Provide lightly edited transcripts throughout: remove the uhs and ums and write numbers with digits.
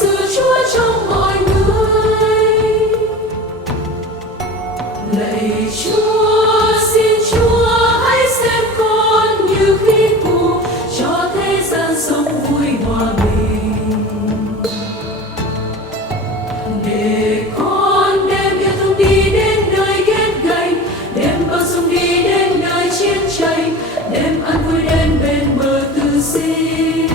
sự Chúa trong mọi người. Lạy Chúa, xin Chúa hãy xem con như khí cụ cho thế gian sống vui hòa bình. Để con đem yêu thương đi đến nơi ghét ganh, đem bao dung đi đến nơi chiến tranh, đem an vui đến bên bờ tử sinh.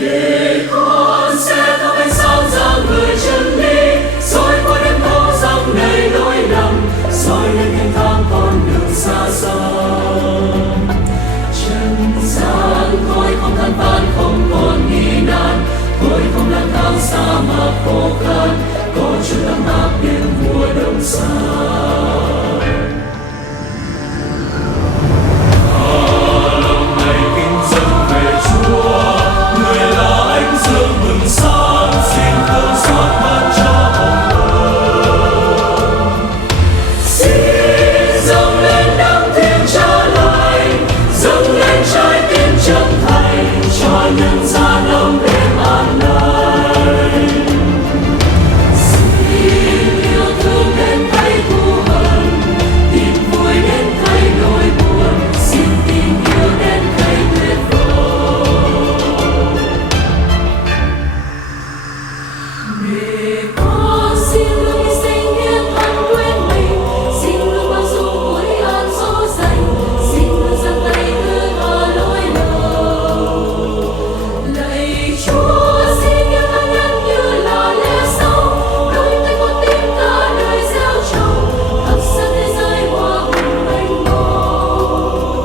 Để con sẽ thắp ánh sáng ra người chân lý, soi qua đêm thâu dòng đầy lỗi lầm, soi lên thiên thang con đường xa xăm. Trần gian thôi không than van, không còn nghi nan, thôi không lang thang sa mạc khô khan, có Chúa ấm áp bên mùa đông xa. Lòng này kính dâng về Chúa, người là ánh dương bừng sáng, xin thương xót ban cho hồng ân. Xin dâng lên đấng thiên trả lành, dâng lên trái tim chân thành, cho nhân gian ấm êm an lành. Xin yêu thương đến thay thù hận, tin vui đến thay nỗi buồn, xin tình yêu đến thay tuyệt vọng. Để con xin luôn hy sinh hiến thân quên mình, xin luôn bao dung ủi an dỗ dành, xin luôn giang tay thứ tha lỗi lầm. Lạy Chúa, xin yêu thương nhân như là lẽ sống, đôi tay con tim cả đời gieo trồng, thắp sáng thế giới hòa bình mênh mông.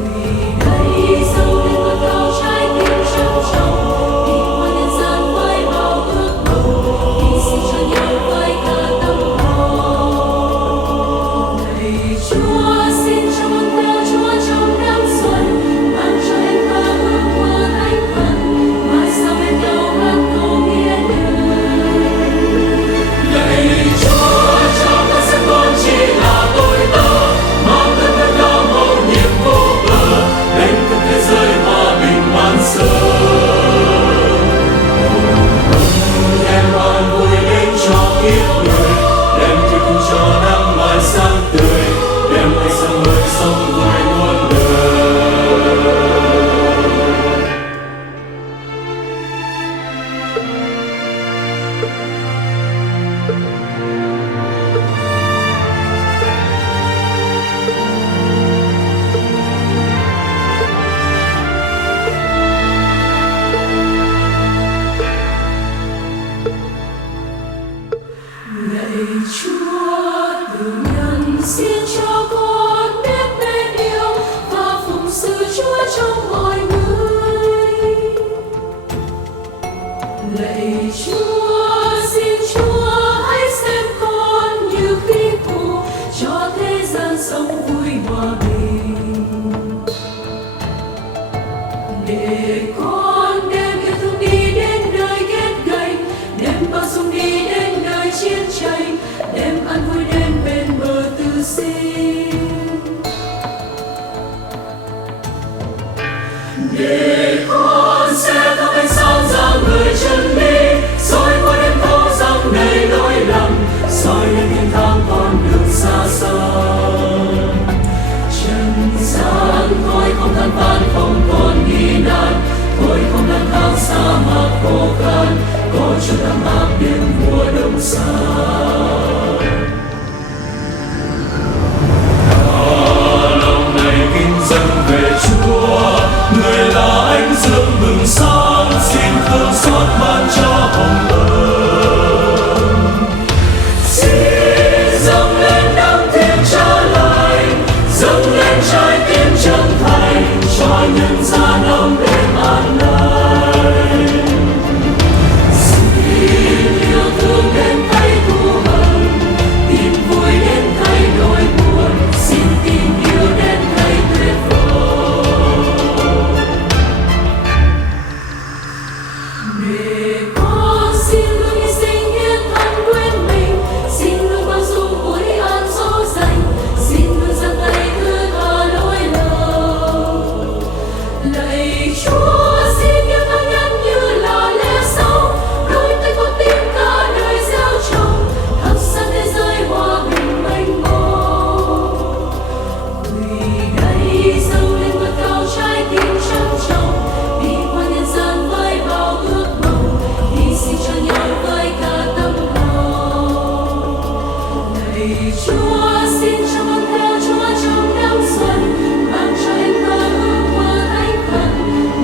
Vì đây dâng lên ngọn cao trái tim trân trọng, đi qua nhân gian với bao ước mong, hy sinh cho nhau với cả tâm hồn. Lạy Chúa, xin cho con theo Chúa trong năm xuân, ban cho em ta ước mơ thánh thần, mãi sau bên nhau hát câu nghĩa đời. Lạy Chúa, cho con xem con chỉ là tôi tớ, mang thân thân cao màu nhiệm vô bờ, đến cùng thế giới hòa bình ban sơ. Đem an vui đến cho kiếp người, đem thiên cung cho nắng mai sáng tươi, đem ánh sáng mới sống vui muôn đời. Lạy Chúa, từ nhân xin cho con biết mến yêu và phụng sự Chúa trong mọi người. Lạy Chúa, xin Chúa hãy xem con như khí cụ cho thế gian sống vui hòa bình. Để con đem yêu thương đi đến nơi ghét ganh, đem bao dung đi đến nơi chiến tranh, đem an vui đến bên bờ tử sinh. Để con sẽ thắp ánh sáng ra người chân lý, soi qua đêm thâu dòng đầy lỗi lầm, soi lên thiên thang con đường xa xăm. Trần gian thôi không than van, không còn nghi nan, thôi không lang thang sa mạc khô khan, có Chúa ấm áp bên mùa đông xa. Lòng này kính dâng về Chúa, người là ánh dương bừng sáng, xin thương xót ban cho hồng ân. Xin dâng lên đấng thiên trả lành, dâng lên trái tim chân thành, cho nhân gian ấm êm an lành. Xin yêu thương đến thay thù hận, tin vui đến thay nỗi buồn, xin tình yêu đến thay tuyệt vọng. Để con xin luôn hy sinh hiến thân quên mình, xin luôn bao dung ủi an dỗ dành, xin luôn giang tay thứ tha lỗi lầm. Lạy Chúa xin yêu thương nhân như là lẽ sống, đôi tay con tim cả đời gieo trồng, thắp sáng thế giới hòa bình mênh mông. Quỳ đây dâng lên ngôi cao trái tim trắng trong, đi qua nhân gian với bao ước mong, hy sinh cho nhau với cả tâm hồn. Lạy Chúa xin cho con theo Chúa trong năm xuân, ban cho em mơ ước mơ thánh thần,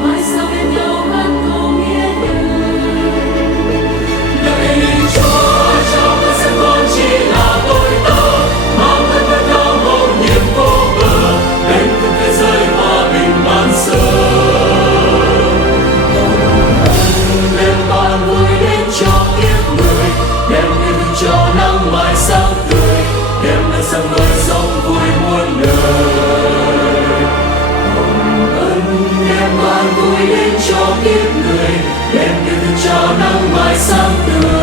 mai sau bên nhau hát câu nghĩa đời. Lạy Chúa cho con xem con chỉ là tội tớ, mang thân phận cao mầu nhiệm vô bờ, đến cùng thế giới hòa bình ban sơ. Đem ban vui đến cho kiếp người, đem yêu thương cho nắng mai sáng tươi, đem ánh sáng mới sống vui muôn đời. Hồng ân đem ban vui đến cho kiếp người, đem yêu thương cho nắng mai sáng tươi.